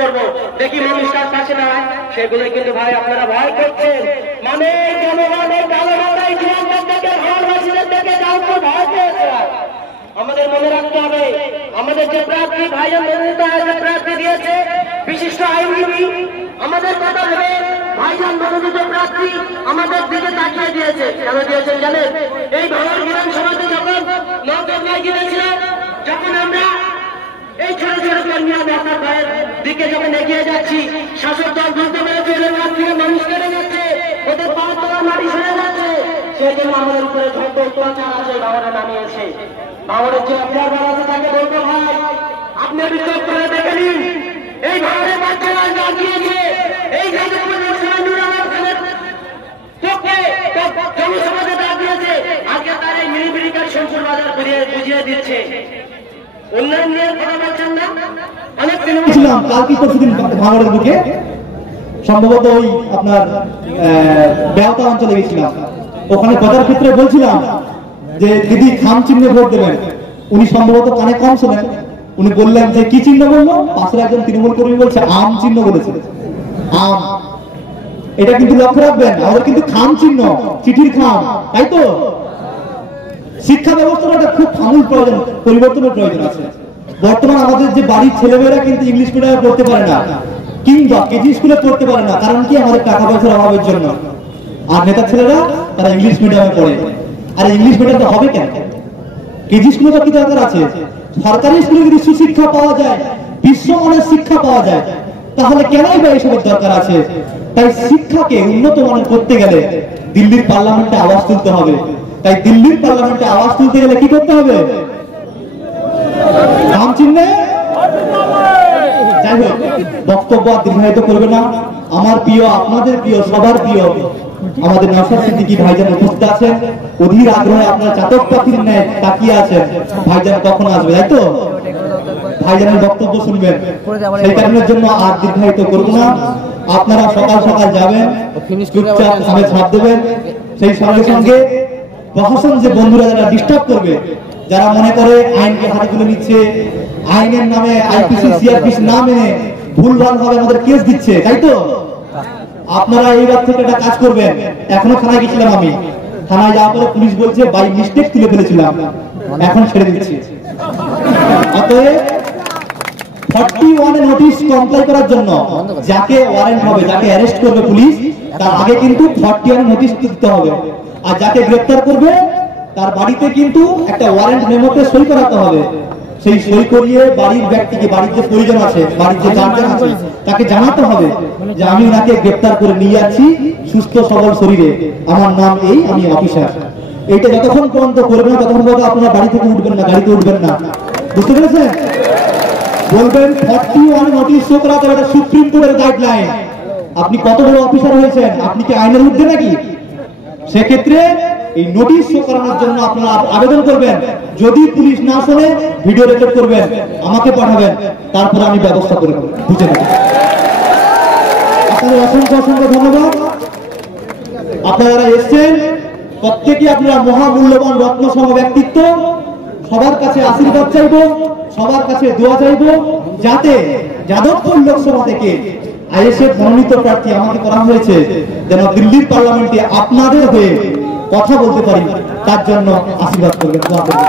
করবো, দেখি মানুষটার পাশে না হয়, সেগুলো কিন্তু ভাই আপনারা ভয় করছেন। মানে জনগণের কালো মাথায় জীবনদের থেকে ভারতবাসীদের থেকে যাও তো ভয় পেয়েছে। আমাদের মনে রাখতে হবে, আমাদের যে প্রার্থী ভাইজান মনোনীত প্রার্থী দিয়েছে বিশিষ্ট আইনজীবী, আমাদের কথা ভেবে ভাইজান মনোনীত প্রার্থী আমাদের দিকে তাকিয়ে দিয়েছে। কেন দিয়েছেন জানেন? এই ভাঙড় বিধানসভাতে যখন নৌকায় জিতেছিলাম, যখন আমরা এই ছোট ছোট কর্মীরা নেতার ভাইয়ের দিকে যখন এগিয়ে যাচ্ছি, শাসক দল বুঝতে পেরেছে ওদের কাছ থেকে মানুষ কেড়ে যাচ্ছে, ওদের পাওয়ার তোলা মাটি সরে যাচ্ছে, সেই জন্য আমাদের উপরে যত অত্যাচার আছে ভাঙড়ে নামিয়েছে। ভাঙড়ের যে আপনার বলা আছে তাকে বলতে ভাই, আপনি বিচার করে দেখে নিন, এই ভাঙড়ের বাচ্চারা দাঁড়িয়ে গিয়ে এই জনসভাতে দাঁড়িয়েছে, আজকে তার এই মিনিবিড়িকার সংসদ বাজার বুঝিয়ে দিচ্ছে। উন্নয়ন নিয়ে কথা বলছেন না? অনেক ছিলাম কালকে পরশুদিন ভাঙড়ের বুকে, সম্ভবত ওই আপনার বেওতা অঞ্চলে গেছিলাম। ওখানে কথার ক্ষেত্রে বলছিলাম যে দিদি খাম চিহ্নে ভোট দেবেন। উনি সম্ভবত কানে কম শোনেন, উনি বললেন যে কি চিহ্ন বললো, পাশের একজন তৃণমূল কর্মী বলছে আম চিহ্ন বলেছে। আম, এটা কিন্তু লক্ষ্য রাখবেন, আমাদের কিন্তু খাম চিহ্ন, চিঠির খাম, তাই তো? শিক্ষা ব্যবস্থাটা খুব আমূল প্রয়োজন, পরিবর্তনের প্রয়োজন আছে। বর্তমান আমাদের যে বাড়ির ছেলেমেয়েরা কিন্তু ইংলিশ মিডিয়ামে পড়তে পারে না, কিংবা কেজি স্কুলে পড়তে পারে না, কারণ কি? আমাদের টাকা পয়সার অভাবের জন্য। আর নেতা ছেলেরা তারা ইংলিশ মিডিয়ামে পড়ে। আর ইংলিশ মিডিয়ামে হবে কেন? কেজি স্কুলে তো কি দরকার আছে? সরকারি স্কুলে যদি সুশিক্ষা পাওয়া যায়, বিশ্বমানের শিক্ষা পাওয়া যায়, তাহলে কেনই বা এসবের দরকার আছে? তাই শিক্ষাকে উন্নত মানের করতে গেলে দিল্লির পার্লামেন্টে আওয়াজ তুলতে হবে। তাই দিল্লির পার্লামেন্টে আওয়াজ তুলতে গেলে কি করতে হবে? নাম চিহ্নে। যাই হোক, বক্তব্য দীর্ঘায়িত করবে না। আমার প্রিয়, আপনাদের প্রিয়, সবার প্রিয় আমাদের নওশাদ সিদ্দিকী ভাইজান উপস্থিত আছেন। অধীর আগ্রহে আপনারা চাতক পাখির ন্যায় তাকিয়ে আছেন ভাইজান কখন আসবে, তাই তো? ভাইজানের বক্তব্য শুনবেন, সেই কারণের জন্য আর দীর্ঘায়িত করব না। আপনারা সকাল সকাল যাবেন, চুপচাপ সামনে ছাপ দেবেন। সেই সঙ্গে সঙ্গে প্রশাসন যে বন্ধুরা যারা ডিস্টার্ব করবে, যারা মনে করে আইনকে হাতে তুলে নিচ্ছে, আইনের নামে আইপিসি সিআরপিসি না মেনে ভুলভাল ভাবে আমাদের কেস দিচ্ছে, তাই তো? আপনারা এইবার থেকে একটা কাজ করবেন। এখনো থানায় গেছিলাম আমি, থানায় যাওয়ার পরে পুলিশ বলছে বাই মিস্টেক তুলে ফেলেছিলাম, এখন ছেড়ে দিচ্ছি। অতএব 41 নোটিশ কমপ্লাই করার জন্য যাকে ওয়ারেন্ট হবে, যাকে অ্যারেস্ট করবে পুলিশ, তার আগে কিন্তু 41 নোটিশ দিতে হবে। আর যাকে গ্রেফতার করবে তার বাড়িতে কিন্তু একটা ওয়ারেন্ট মেমোতে সই করাতে হবে। সেই সই করিয়ে বাড়ির ব্যক্তিকে, বাড়ির যে পরিজন আছে, বাড়ির যে গার্জিয়ান আছে, তাকে জানাতে হবে যে আমি ওনাকে গ্রেফতার করে নিয়ে যাচ্ছি সুস্থ সবল শরীরে, আমার নাম এই, আমি অফিসার। এইটা যতক্ষণ পর্যন্ত করবেন না ততক্ষণ পর্যন্ত আপনারা বাড়ি থেকে উঠবেন না, গাড়িতে উঠবেন না। বুঝতে পেরেছেন? বলবেন 41 নোটিশ শো করাতে হবে, এটা সুপ্রিম কোর্টের গাইডলাইন। আপনি কত বড় অফিসার হয়েছেন, আপনি কি আইনের ঊর্ধ্বে নাকি? সেক্ষেত্রে এই নোটিশ শো করানোর জন্য আপনারা আবেদন করবেন। যদি পুলিশ না শোনে, ভিডিও রেকর্ড করবেন, আমাকে পাঠাবেন, তারপরে আমি ব্যবস্থা করে বুঝে নেব। আপনাদের অসংখ্য অসংখ্য ধন্যবাদ। আপনারা যারা এসছেন প্রত্যেকে আপনারা মহামূল্যবান রত্নসম ব্যক্তিত্ব। সবার কাছে আশীর্বাদ চাইবো, সবার কাছে দোয়া চাইবো, যাতে যাদবপুর লোকসভা থেকে আইএসএফ মনোনীত প্রার্থী আমাকে করা হয়েছে, যেন দিল্লির পার্লামেন্টে আপনাদের হয়ে কথা বলতে পারি, তার জন্য আশীর্বাদ করবেন, দোয়া করবেন।